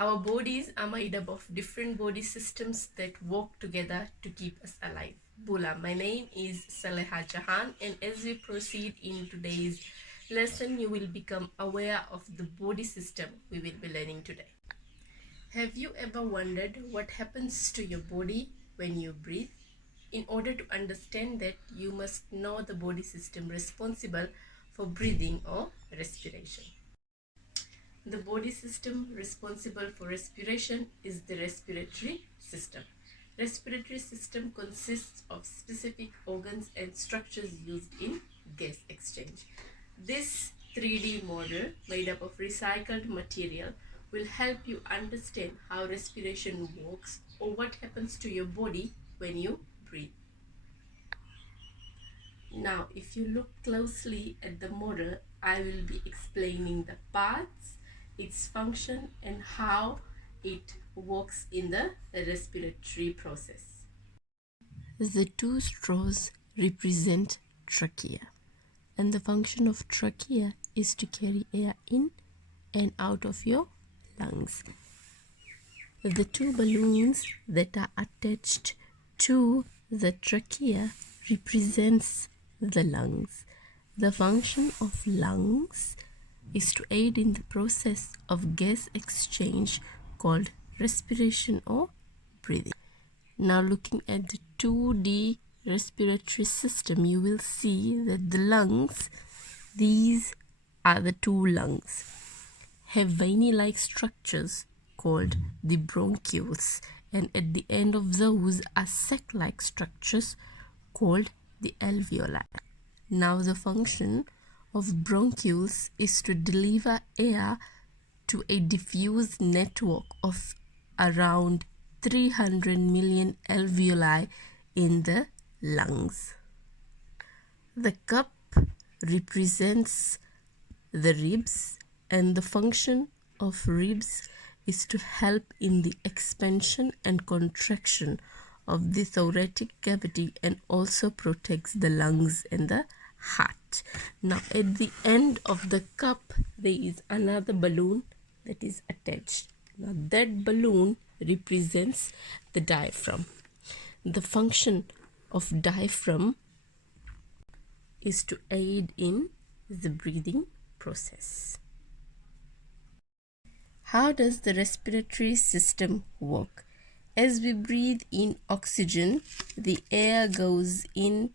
Our bodies are made up of different body systems that work together to keep us alive. Bula, my name is Saaleha Jahaan, and as we proceed in today's lesson, you will become aware of the body system we will be learning today. Have you ever wondered what happens to your body when you breathe? In order to understand that, you must know the body system responsible for breathing or respiration. The body system responsible for respiration is the respiratory system. Respiratory system consists of specific organs and structures used in gas exchange. This 3D model made up of recycled material will help you understand how respiration works or what happens to your body when you breathe. Now, if you look closely at the model, I will be explaining the parts, its function, and how it works in the respiratory process. The two straws represent trachea, and the function of trachea is to carry air in and out of your lungs. The two balloons that are attached to the trachea represents the lungs. The function of lungs is to aid in the process of gas exchange called respiration or breathing. Now looking at the 2D respiratory system, you will see that the lungs, these are the two lungs, have veiny-like structures called the bronchioles, and at the end of those are sac-like structures called the alveoli. Now the function of bronchioles is to deliver air to a diffuse network of around 300 million alveoli in the lungs. The cup represents the ribs, and the function of ribs is to help in the expansion and contraction of the thoracic cavity and also protects the lungs and the heart. Now at the end of the cup there is another balloon that is attached. Now that balloon represents the diaphragm. The function of diaphragm is to aid in the breathing process. How does the respiratory system work? As we breathe in oxygen, the air goes in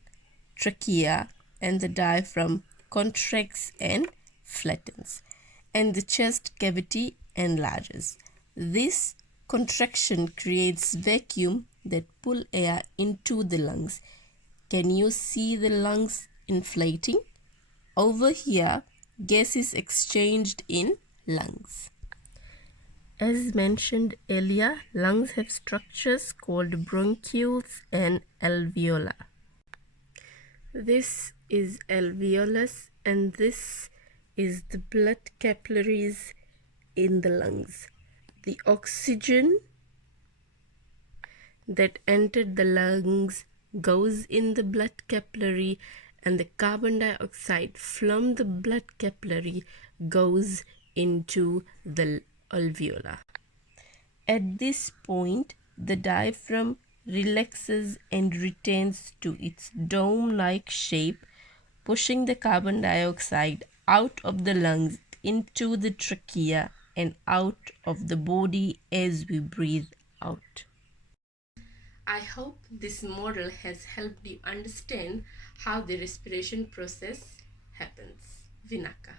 trachea and the diaphragm contracts and flattens, and the chest cavity enlarges. This contraction creates vacuum that pull air into the lungs. Can you see the lungs inflating? Over here, gas is exchanged in lungs. As mentioned earlier, lungs have structures called bronchioles and alveolar. This is alveolus and this is the blood capillaries in the lungs. The oxygen that entered the lungs goes in the blood capillary, and the carbon dioxide from the blood capillary goes into the alveolar. At this point, the diaphragm relaxes and returns to its dome-like shape, pushing the carbon dioxide out of the lungs into the trachea and out of the body as we breathe out. I hope this model has helped you understand how the respiration process happens. Vinaka.